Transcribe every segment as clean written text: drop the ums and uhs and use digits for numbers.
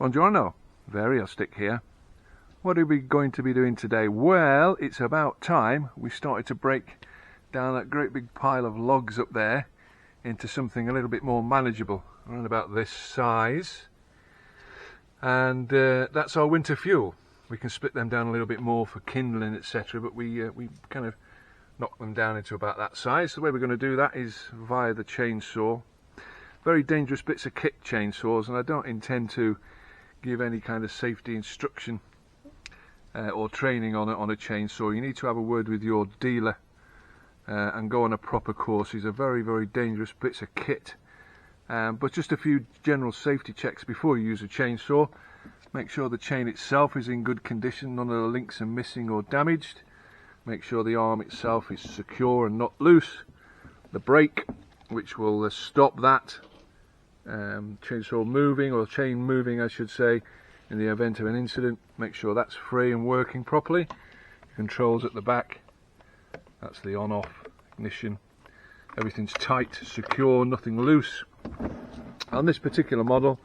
Buongiorno, Vario stick here. What are we going to be doing today? Well, it's about time we started to break down that great big pile of logs up there into something a little bit more manageable, around about this size. And that's our winter fuel. We can split them down a little bit more for kindling, etc., but we kind of knock them down into about that size. The way we're going to do that is via the chainsaw. Very dangerous bits of kit, chainsaws, and I don't intend to give any kind of safety instruction or training on a chainsaw. You need to have a word with your dealer and go on a proper course. These are very, very dangerous bits of kit. But just a few general safety checks before you use a chainsaw. Make sure the chain itself is in good condition, none of the links are missing or damaged. Make sure the arm itself is secure and not loose. The brake, which will stop that chainsaw moving, or chain moving I should say, in the event of an incident. Make sure that's free and working properly. Controls at the back, that's the on-off ignition. Everything's tight, secure, nothing loose. On this particular model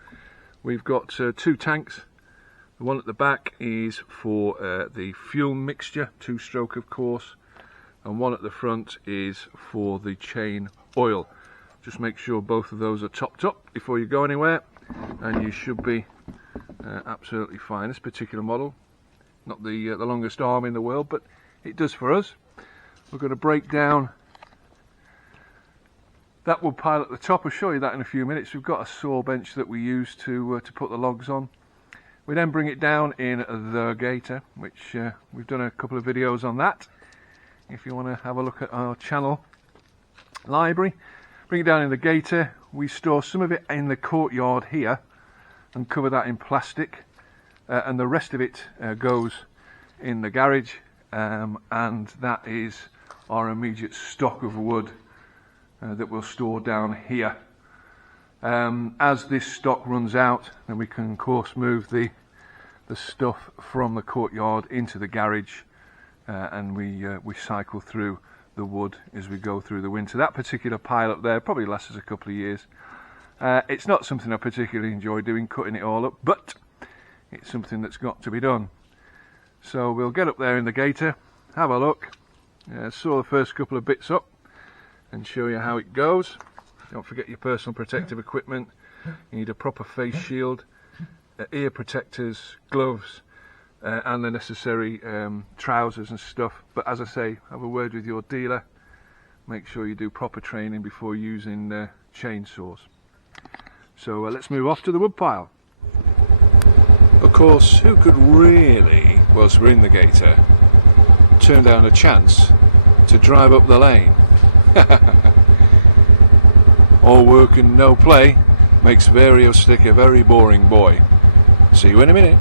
we've got two tanks. The one at the back is for the fuel mixture, 2-stroke of course, and one at the front is for the chain oil. Just make sure both of those are topped up before you go anywhere, and you should be absolutely fine. This particular model, not the longest arm in the world, but it does for us. We're going to break down that wood pile at the top. I'll show you that in a few minutes. We've got a saw bench that we use to put the logs on. We then bring it down in the Gator, which we've done a couple of videos on that. If you want to have a look at our channel library, bring it down in the Gator. We store some of it in the courtyard here and cover that in plastic, and the rest of it goes in the garage, and that is our immediate stock of wood that we'll store down here. As this stock runs out, then we can of course move the stuff from the courtyard into the garage, and we cycle through the wood as we go through the winter. That particular pile up there probably lasts us a couple of years. It's not something I particularly enjoy doing, cutting it all up, but it's something that's got to be done. So we'll get up there in the Gator, have a look, saw the first couple of bits up and show you how it goes. Don't forget your personal protective equipment. You need a proper face shield, ear protectors, gloves, and the necessary trousers and stuff. But as I say, have a word with your dealer. Make sure you do proper training before using chainsaws. So let's move off to the woodpile. Of course, who could really, whilst we're in the Gator, turn down a chance to drive up the lane? All work and no play makes Vario stick a very boring boy. See you in a minute.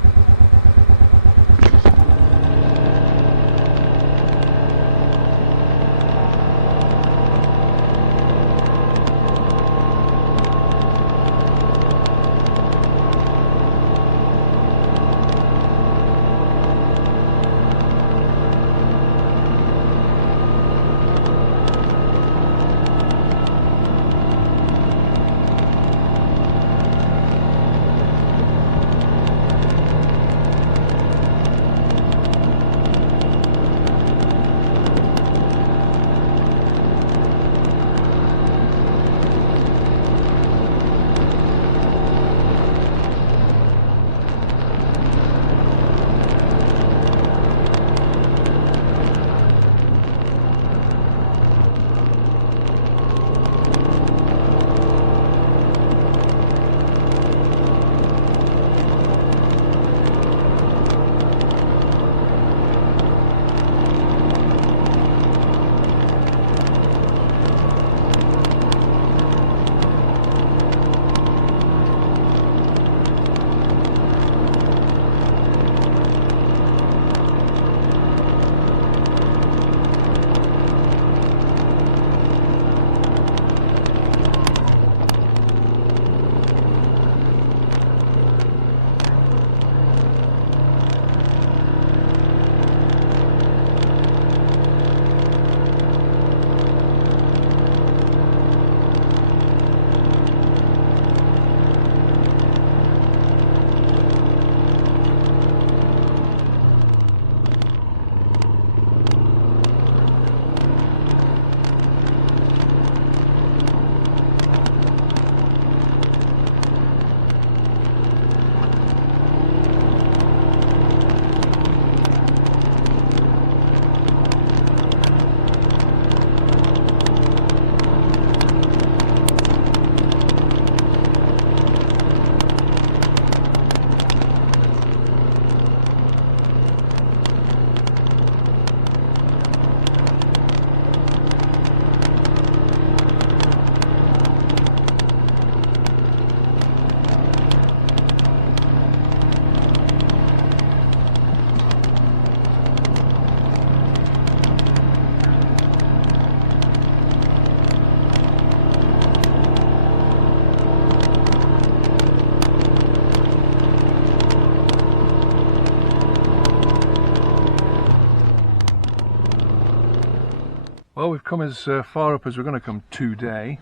Well, we've come as far up as we're going to come today,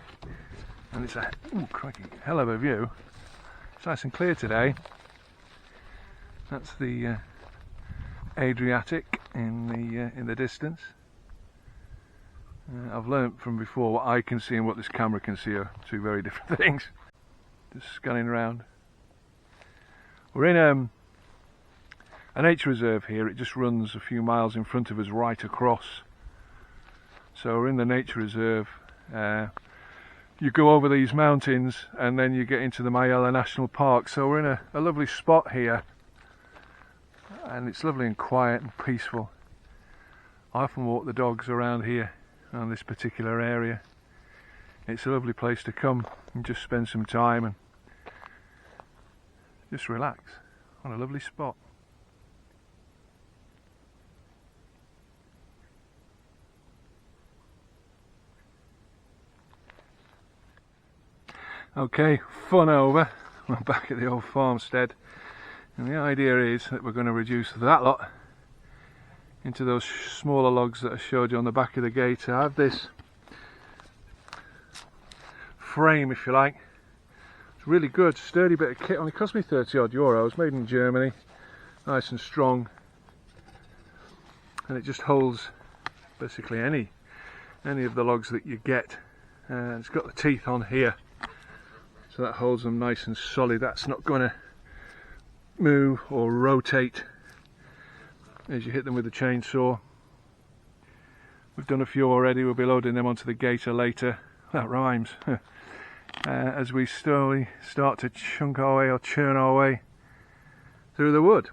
and it's a crikey, hell of a view. It's nice and clear today. That's the Adriatic in the distance. I've learnt from before what I can see and what this camera can see are two very different things. Just scanning around. We're in a nature reserve here. It just runs a few miles in front of us right across. So we're in the nature reserve. You go over these mountains and then you get into the Mayella National Park. So we're in a lovely spot here, and it's lovely and quiet and peaceful. I often walk the dogs around here, around this particular area. It's a lovely place to come and just spend some time and just relax on a lovely spot. Okay, fun over. We're back at the old farmstead, and the idea is that we're going to reduce that lot into those smaller logs that I showed you on the back of the Gator. I have this frame, if you like. It's really good, sturdy bit of kit. Only cost me 30 odd euros, made in Germany, nice and strong, and it just holds basically any of the logs that you get. It's got the teeth on here, so that holds them nice and solid. That's not going to move or rotate as you hit them with the chainsaw. We've done a few already. We'll be loading them onto the Gator later. That rhymes. As we slowly start to chunk our way or churn our way through the wood.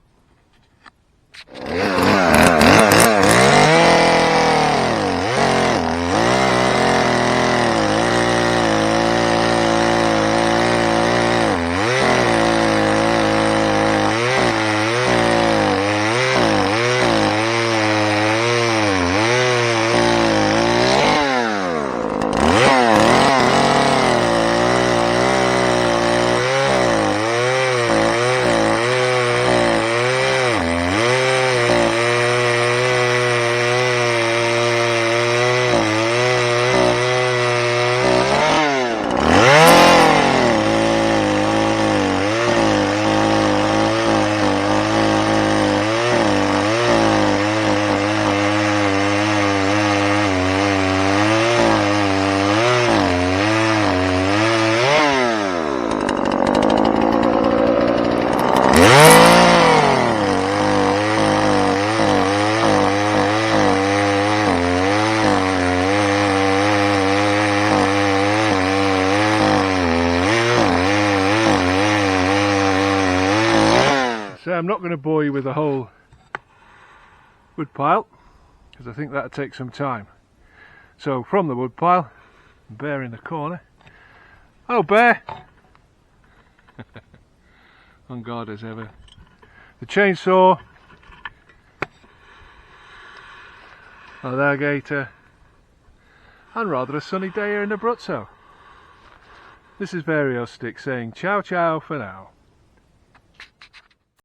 So I'm not going to bore you with the whole wood pile, because I think that'll take some time. So from the wood pile, Bear in the corner. Hello, Bear! On guard as ever. The chainsaw. Oh, there, Gator. And rather a sunny day here in Abruzzo. This is Vario Stick saying ciao ciao for now.